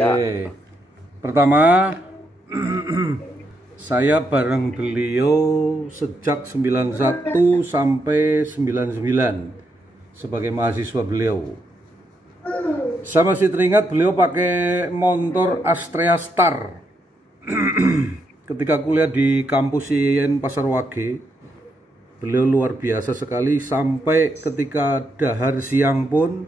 Oke. Pertama, saya bareng beliau sejak 91 sampai 99 sebagai mahasiswa beliau. Saya masih teringat beliau pakai motor Astrea Star ketika kuliah di kampus IAIN Pasar Wage. Beliau luar biasa sekali, sampai ketika dahar siang pun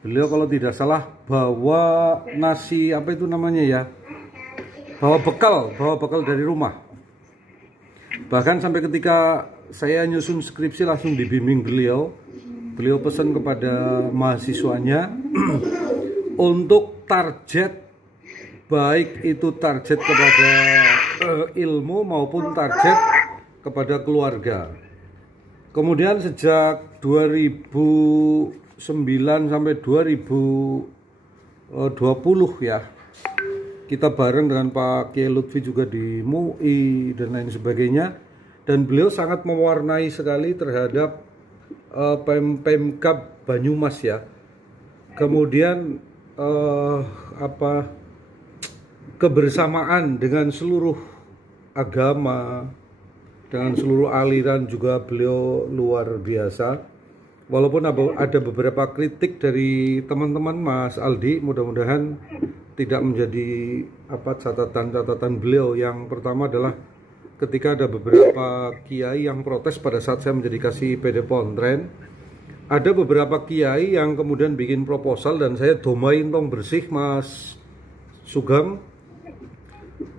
beliau kalau tidak salah bawa nasi, apa itu namanya ya, bawa bekal dari rumah. Bahkan sampai ketika saya nyusun skripsi langsung dibimbing beliau pesan kepada mahasiswanya untuk target, baik itu target kepada ilmu maupun target kepada keluarga. Kemudian sejak 2009 sampai 2020 ya, kita bareng dengan Pak Kiai Lutfi juga di MUI dan lain sebagainya, dan beliau sangat mewarnai sekali terhadap Pemkab Banyumas ya. Kemudian kebersamaan dengan seluruh agama, dengan seluruh aliran juga beliau luar biasa. Walaupun ada beberapa kritik dari teman-teman Mas Aldi, mudah-mudahan tidak menjadi catatan beliau. Yang pertama adalah ketika ada beberapa kiai yang protes pada saat saya menjadi kasih PD Pontren, ada beberapa kiai yang kemudian bikin proposal dan saya domain tong bersih Mas Sugeng.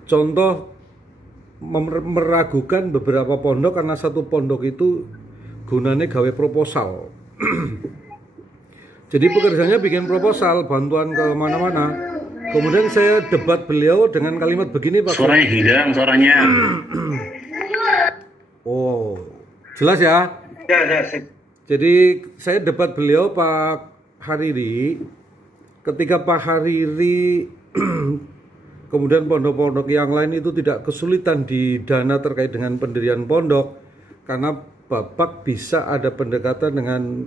Contoh, meragukan beberapa pondok karena satu pondok itu gunanya gawe proposal. Jadi pekerjaannya bikin proposal, bantuan ke mana-mana. Kemudian saya debat beliau dengan kalimat begini, Pak. Suaranya hilang, suaranya. Oh, jelas ya? Ya. Jadi saya debat beliau, Pak Hariri. Ketika Pak Hariri kemudian pondok-pondok yang lain itu tidak kesulitan di dana terkait dengan pendirian pondok, karena Bapak bisa ada pendekatan dengan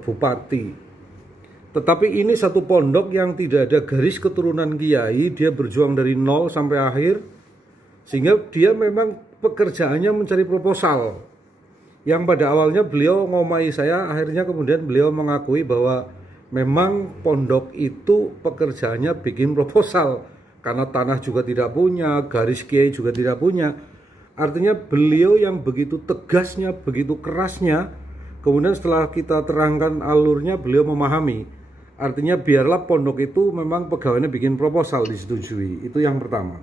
bupati. Tetapi ini satu pondok yang tidak ada garis keturunan kiai, dia berjuang dari nol sampai akhir, sehingga dia memang pekerjaannya mencari proposal. Yang pada awalnya beliau ngomai saya, akhirnya kemudian beliau mengakui bahwa memang pondok itu pekerjaannya bikin proposal. Karena tanah juga tidak punya, garis kiai juga tidak punya. Artinya beliau yang begitu tegasnya, begitu kerasnya, kemudian setelah kita terangkan alurnya, beliau memahami. Artinya biarlah pondok itu memang pegawainya bikin proposal, disetujui. Itu yang pertama.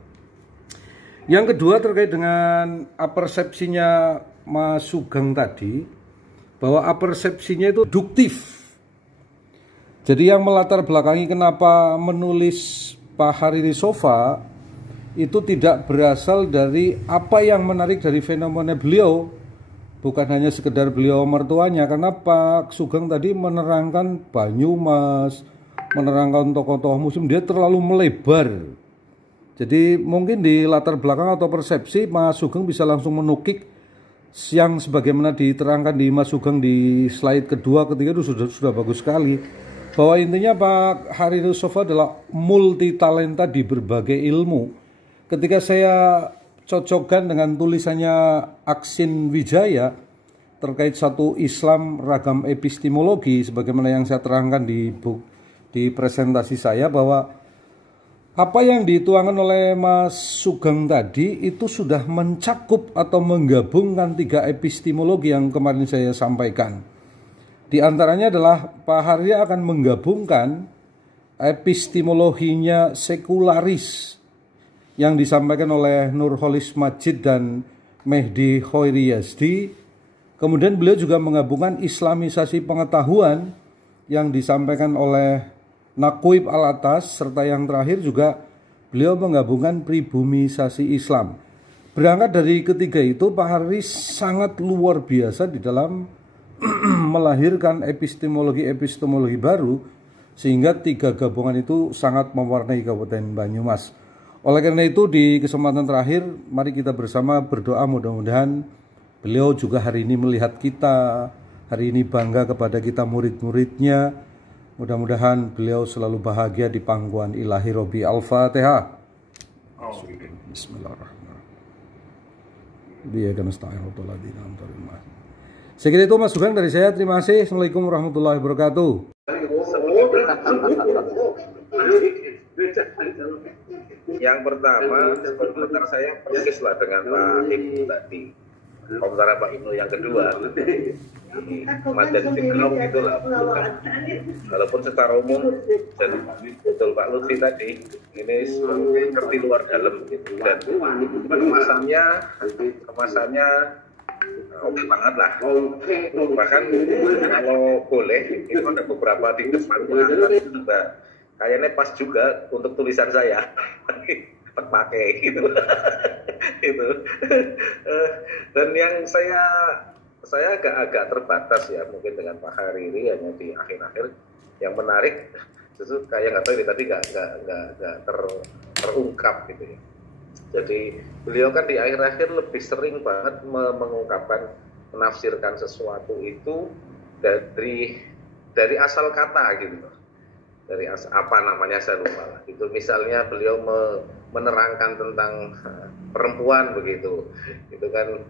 Yang kedua terkait dengan persepsinya Mas Sugeng tadi, bahwa persepsinya itu deduktif. Jadi yang melatar belakangi kenapa menulis Pak Hariri Sofa itu tidak berasal dari apa yang menarik dari fenomena beliau, bukan hanya sekedar beliau mertuanya, karena Pak Sugeng tadi menerangkan Banyumas, menerangkan tokoh-tokoh muslim, dia terlalu melebar. Jadi mungkin di latar belakang atau persepsi Mas Sugeng bisa langsung menukik yang sebagaimana diterangkan di Mas Sugeng di slide kedua, ketiga itu sudah bagus sekali. Bahwa intinya Pak Hariri Sofa adalah multi talenta di berbagai ilmu. Ketika saya cocokkan dengan tulisannya Aksin Wijaya terkait satu Islam ragam epistemologi, sebagaimana yang saya terangkan di presentasi saya, bahwa apa yang dituangkan oleh Mas Sugeng tadi itu sudah mencakup atau menggabungkan 3 epistemologi yang kemarin saya sampaikan. Di antaranya adalah Pak Hariri akan menggabungkan epistemologinya sekularis yang disampaikan oleh Nurholis Majid dan Mehdi Khoiri Yazdi. Kemudian beliau juga menggabungkan islamisasi pengetahuan yang disampaikan oleh Naqib Al-Atas, serta yang terakhir juga beliau menggabungkan pribumisasi Islam. Berangkat dari ketiga itu, Pak Hariri sangat luar biasa di dalam melahirkan epistemologi baru, sehingga 3 gabungan itu sangat mewarnai Kabupaten Banyumas. Oleh karena itu, di kesempatan terakhir mari kita bersama berdoa mudah-mudahan beliau juga hari ini melihat kita, hari ini bangga kepada kita murid-muridnya, Mudah-mudahan beliau selalu bahagia di pangkuan ilahi Robi. Al-Fatihah. Bismillahirrahmanirrahim. Sekian itu Mas Sugeng dari saya. Terima kasih. Assalamualaikum warahmatullahi wabarakatuh. Yang pertama, komentar saya persis lah dengan Pak Ibnu tadi. Komentar Pak Ibnu yang kedua, Madan Sigrong itulah bukan. Walaupun secara umum, dan betul Pak Lutfi tadi, ini ngerti luar dalam gitu. Dan kemasannya oke banget lah. Bahkan kalau boleh, itu ada beberapa di depan juga kayaknya pas juga untuk tulisan saya terpakai gitu. Gitu. Dan yang saya agak terbatas ya mungkin dengan Pak Hariri hanya di akhir-akhir. Yang menarik justru kayak nggak tahu ini tadi nggak terungkap gitu ya. Jadi beliau kan di akhir-akhir lebih sering banget mengungkapkan, menafsirkan sesuatu itu dari asal kata gitu. Dari apa namanya saya lupa lah. Itu misalnya beliau menerangkan tentang perempuan begitu. Itu kan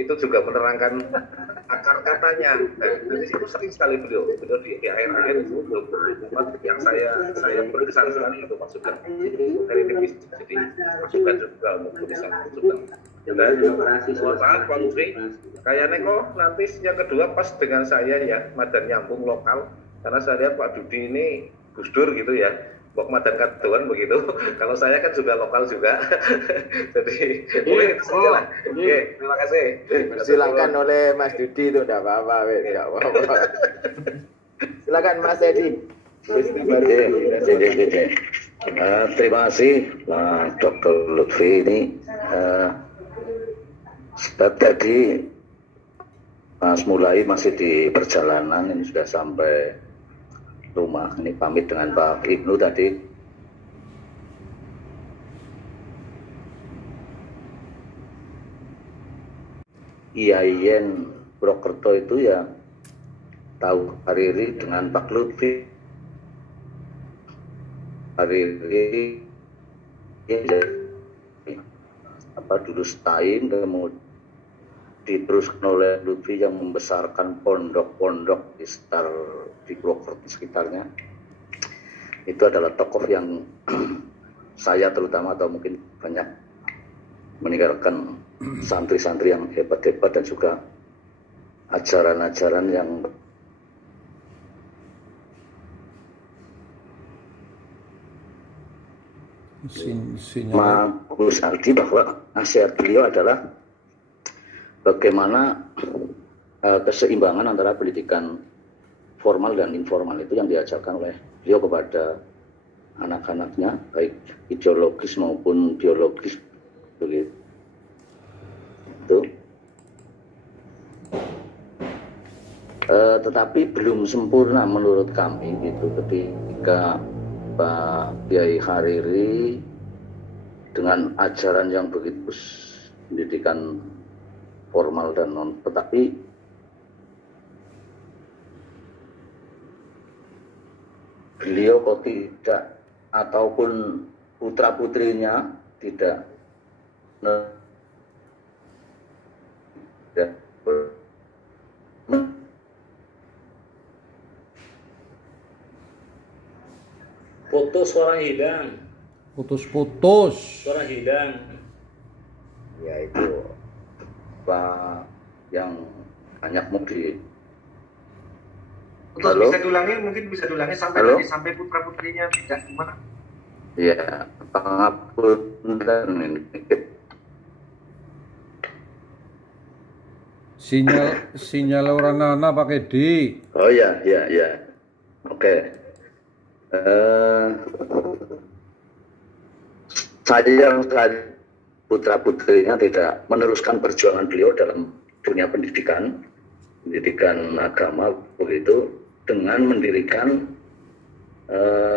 itu juga menerangkan akar katanya. Dari situ sering sekali beliau di akhir-akhir itu yang saya berkesan sekali itu maksudnya dari ini jadi masukan juga untuk tulisan juga. Dan mohon maaf Pak Lutfi, kayaknya kok nanti yang kedua pas dengan saya ya Madan nyambung lokal, karena saya lihat Pak Dudi ini Gus Dur gitu ya. Bok Madan Kadoan begitu. Kalau saya kan juga lokal juga. Jadi boleh itu saja lah. Oke, terima kasih. Silakan oleh Mas Dudi itu enggak apa-apa, enggak apa-apa. Silakan Mas Edi. Terima kasih Pak Dr. Lutfi ini. Tadi Mas mulai masih di perjalanan, ini sudah sampai rumah. Ini pamit dengan Pak Ibnu tadi. IAIN Purwokerto itu ya tahu Hariri dengan Pak Lutfi. Hariri ya dulu Stain, kemudian diteruskan oleh Lutfi yang membesarkan pondok-pondok di Purwokerto sekitarnya. Itu adalah tokoh yang saya terutama atau mungkin banyak meninggalkan santri-santri yang hebat-hebat dan juga ajaran-ajaran yang Mas Ardi, bahwa nasihat beliau adalah bagaimana keseimbangan antara pendidikan formal dan informal itu yang diajarkan oleh beliau kepada anak-anaknya, baik ideologis maupun biologis begitu. Tetapi belum sempurna menurut kami gitu ketika Pak Kiai Hariri dengan ajaran yang begitu pendidikan formal dan non, tetapi beliau kok tidak, ataupun putra putrinya tidak Putus, suara hilang. Putus-putus. Suara hilang. Ya itu Pak yang banyak mungkin. Terus bisa diulangi, mungkin bisa diulangi sampai tadi, sampai putra putrinya tidak gimana? Ya, pangapunten ini. Sinyal orang nana pakai di. Oh ya. Oke. Saya putra putrinya tidak meneruskan perjuangan beliau dalam dunia pendidikan agama begitu, dengan mendirikan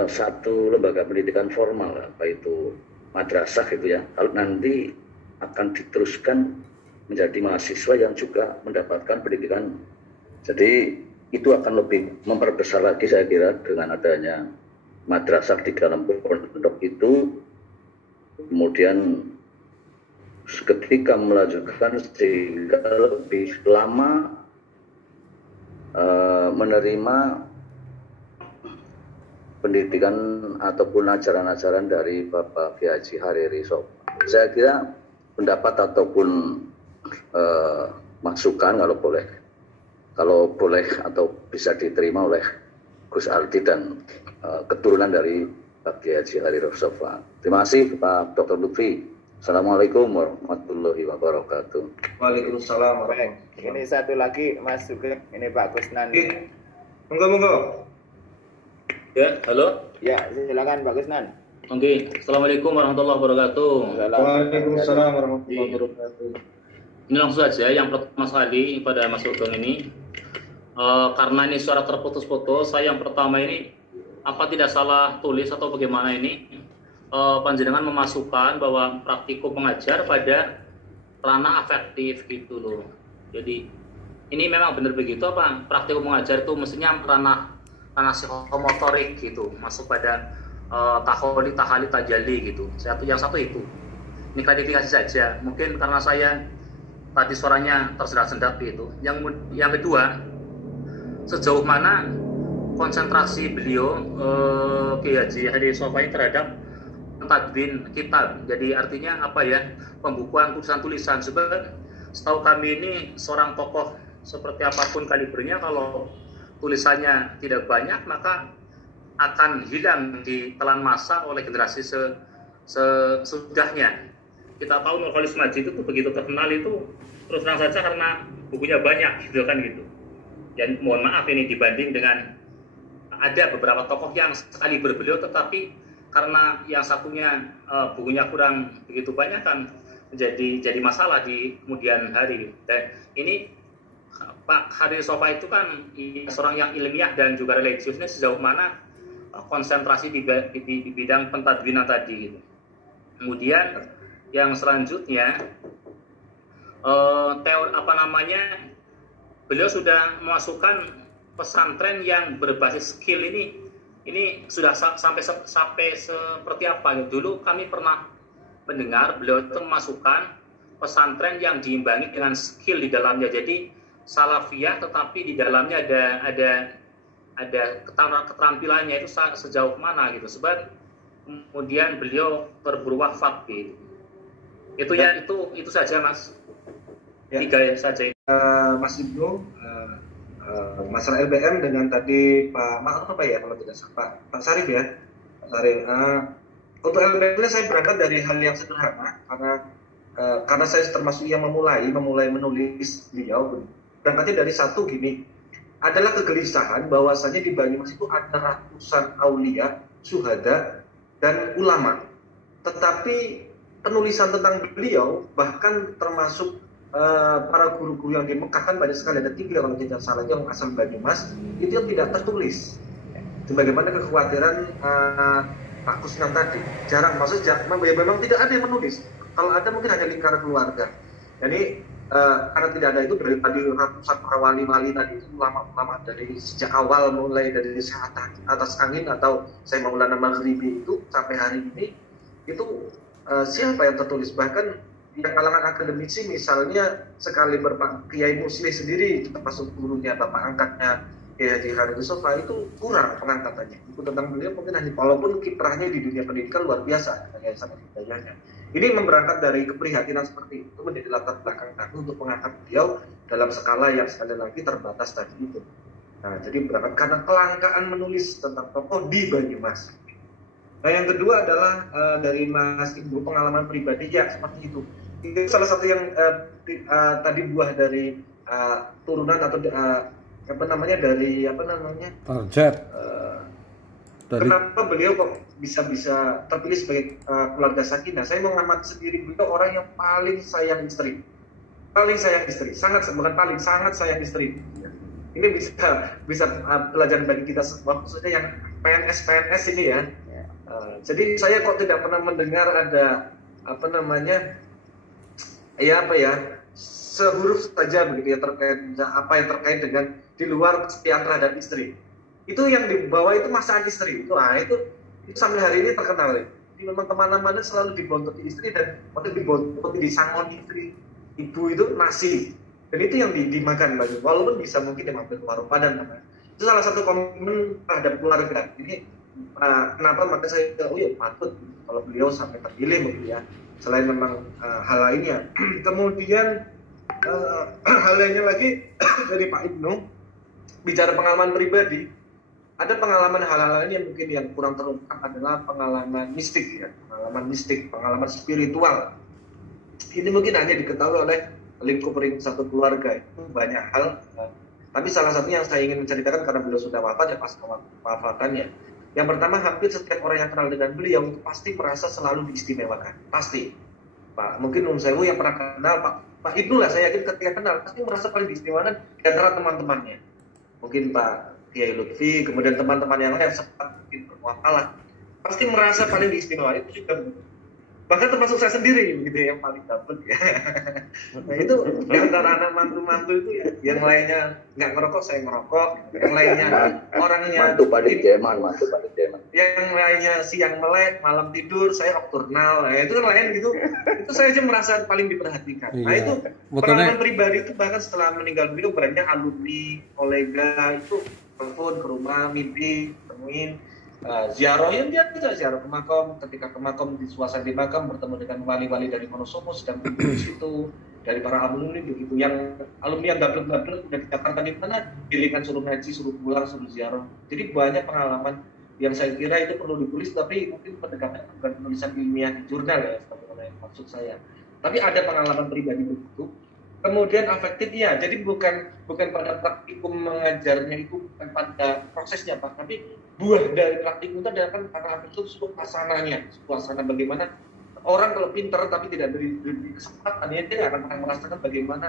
satu lembaga pendidikan formal, apa itu madrasah gitu ya. Kalau nanti akan diteruskan menjadi mahasiswa yang juga mendapatkan pendidikan. Jadi itu akan lebih memperbesar lagi saya kira dengan adanya madrasah di dalam pondok itu. Kemudian ketika melanjutkan sehingga lebih lama menerima pendidikan ataupun ajaran-ajaran dari Bapak Kiai Haji Hariri Sofa. Saya kira pendapat ataupun masukan kalau boleh atau bisa diterima oleh Gus Aldi dan keturunan dari Pak Kiai Haji Hariri Sofa. Terima kasih Pak Dr. Lutfi. Assalamualaikum warahmatullahi wabarakatuh. Waalaikumsalam Baik, ini satu lagi Mas Sugeng, ini Pak Kusnan. Monggo. Ya, halo. Ya, silakan Pak Kusnan. Oke, Assalamualaikum warahmatullahi wabarakatuh. Waalaikumsalam warahmatullahi wabarakatuh. Ini langsung saja yang pertama sekali pada Mas Sugeng ini, karena ini suara terputus-putus, saya yang pertama ini apa tidak salah tulis atau bagaimana ini? Panjenengan memasukkan bahwa praktikum mengajar pada ranah afektif gitu loh. Jadi ini memang benar begitu apa? Praktikum mengajar itu mestinya ranah psikomotorik gitu, masuk pada taholi, tahali, tajali gitu. Yang satu itu. Ini klarifikasi saja. Mungkin karena saya tadi suaranya tersendat-sendat gitu. Yang kedua, sejauh mana konsentrasi beliau Kiai Haji Hariri Sofa terhadap tadwin kitab, jadi artinya apa ya, pembukuan tulisan-tulisan. Sebab setahu kami ini seorang tokoh seperti apapun kalibernya, kalau tulisannya tidak banyak maka akan hilang di telan masa oleh generasi sesudahnya. Kita tahu Nurholis Majid itu begitu terkenal itu terus terang saja karena bukunya banyak gitu kan gitu. Dan mohon maaf ini dibanding dengan ada beberapa tokoh yang sekali berbeliau tetapi karena yang satunya bukunya kurang begitu banyak kan jadi masalah di kemudian hari. Dan ini Pak Hariri Sofa itu kan seorang yang ilmiah dan juga religiusnya, sejauh mana konsentrasi di bidang pentadwinan tadi gitu. Kemudian yang selanjutnya beliau sudah memasukkan pesantren yang berbasis skill ini sudah sampai seperti apa? Dulu kami pernah mendengar beliau itu memasukkan pesantren yang diimbangi dengan skill di dalamnya. Jadi salafiyah tetapi di dalamnya ada keterampilannya itu sejauh mana gitu. Sebab kemudian beliau terburu wafat gitu. Itu saja Mas. Ya. 3 saja. Mas Ibnu, masalah LBM dengan tadi Pak apa ya kalau tidak salah Pak Sarif ya, Pak Sarif. Untuk LBM-nya saya berangkat dari hal yang sederhana karena saya termasuk yang memulai menulis beliau. Berangkatnya dari satu gini, adalah kegelisahan bahwasanya di Banyumas itu ada ratusan aulia, syuhada dan ulama. Tetapi penulisan tentang beliau bahkan termasuk para guru-guru yang di Mekah kan banyak sekali, ada 3 kalau tidak salah yang asal Banyumas itu yang tidak tertulis. Bagaimana kekhawatiran Pak Kusnan tadi, jarang, maksudnya memang tidak ada yang menulis. Kalau ada mungkin hanya lingkaran keluarga. Jadi karena tidak ada itu dari tadi ratusan para wali-wali tadi, ulama-ulama dari sejak awal mulai dari atas angin atau saya Maulana Maghribi itu sampai hari ini itu siapa yang tertulis? Bahkan yang kalangan akademisi misalnya sekali Pak Kiai Musli sendiri termasuk gurunya bapak angkatnya Kiai Haji Hariri Sofa itu kurang pengangkatannya. Itu tentang beliau mungkin hanya walaupun kiprahnya di dunia pendidikan luar biasa dengan sangat hidayahnya. Ini memberangkat dari keprihatinan seperti itu menjadi latar belakang kami untuk mengangkat beliau dalam skala yang sekali lagi terbatas tadi itu. Nah, jadi berangkat karena kelangkaan menulis tentang tokoh di Banyumas. Nah, yang kedua adalah dari Mas Ibu pengalaman pribadi ya seperti itu. Itu salah satu yang tadi buah dari turunan atau target. Kenapa beliau kok bisa terpilih sebagai keluarga sakinah? Saya mengamati sendiri beliau orang yang paling sayang istri, sangat sayang istri. Ini bisa pelajaran bagi kita semua, khususnya yang PNS ini ya. Jadi saya kok tidak pernah mendengar ada sehuruf saja begitu ya terkait apa yang terkait dengan di luar kesetiaan terhadap istri. Itu yang dibawa itu masakan istri. Itu sampai hari ini terkenal. Jadi memang kemana-mana selalu dibontoti istri dan waktu dibontoti disangoni istri. Ibu itu nasi. Dan itu yang dimakan lagi. Walaupun bisa mungkin dia mampir ke warung Padang namanya. Itu salah satu komitmen terhadap keluarga. Ini kenapa maka saya patut kalau beliau sampai terpilih begitu ya. Selain memang hal lainnya. Kemudian hal lainnya lagi dari Pak Ibnu bicara pengalaman pribadi. Ada pengalaman hal-hal lain yang mungkin yang kurang terungkap adalah pengalaman mistik ya, pengalaman spiritual. Ini mungkin hanya diketahui oleh lingkup satu keluarga, itu banyak hal. Tapi salah satunya yang saya ingin menceritakan karena beliau sudah wafat ya pas wafatannya. Yang pertama, hampir setiap orang yang kenal dengan beliau itu pasti merasa selalu diistimewakan, pasti. Pak, mungkin Nun Sewu yang pernah kenal Pak Ibnu lah, saya yakin ketika kenal pasti merasa paling diistimewakan di antara teman-temannya. Mungkin Pak Kiai Lutfi, kemudian teman-teman yang lain sempat mungkin bermuamalah, pasti merasa paling diistimewakan. Itu juga bahkan termasuk saya sendiri gitu yang paling dapat ya. Nah itu di antara anak mantu-mantu itu ya, yang lainnya nggak ngerokok saya ngerokok, yang lainnya orangnya mantu paling jeman. Yang lainnya siang melek, malam tidur, saya okturnal. Nah itu kan lain gitu. Itu saya aja merasa paling diperhatikan. Nah itu pengalaman pribadi itu bahkan setelah meninggal beliau banyak alumni, kolega itu telepon ke rumah, mimpi, temuin. Ziarah yang dia tidak ziarah ke makam, ketika ke makam di suasana di makam bertemu dengan wali-wali dari Wonosobo sedang di situ, dari para alumni begitu, yang alumni yang gablek-gablek udah dikatakan di mana dilihat suruh ngaji, suruh pulang, suruh ziarah. Jadi banyak pengalaman yang saya kira itu perlu ditulis, tapi mungkin pendekatan bukan penulisan ilmiah di jurnal ya, sebenarnya maksud saya. Tapi ada pengalaman pribadi begitu. Kemudian afektif ya, jadi bukan pada praktikum mengajarnya itu, bukan pada prosesnya Pak, tapi buah dari praktikum itu adalah kan karena itu suasana bagaimana orang kalau pintar tapi tidak diberi kesempatan ya dia akan pernah merasakan bagaimana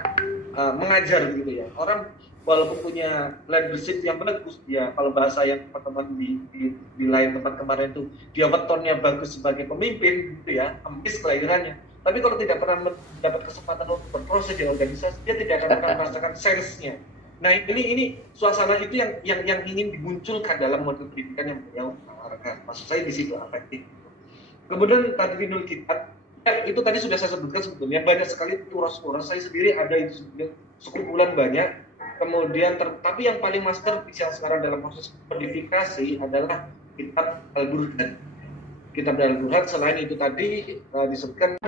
mengajar gitu ya. Orang walaupun punya leadership yang bagus, ya kalau bahasa yang teman-teman di lain tempat kemarin itu dia wetonnya bagus sebagai pemimpin gitu ya, emis kelahirannya. Tapi kalau tidak pernah mendapat kesempatan untuk berproses di organisasi, dia tidak akan pernah merasakan sense-nya. Nah ini suasana itu yang ingin dimunculkan dalam model pendidikan yang beliau tawarkan. Maksud saya di situ afektif. Kemudian tadwinul kitab, ya, itu tadi sudah saya sebutkan sebetulnya banyak sekali turas-turas. Saya sendiri ada itu sekumpulan banyak. Kemudian tapi yang paling master yang sekarang dalam proses kodifikasi adalah kitab Al-Burhan. Kitab Al-Burhan selain itu tadi disebutkan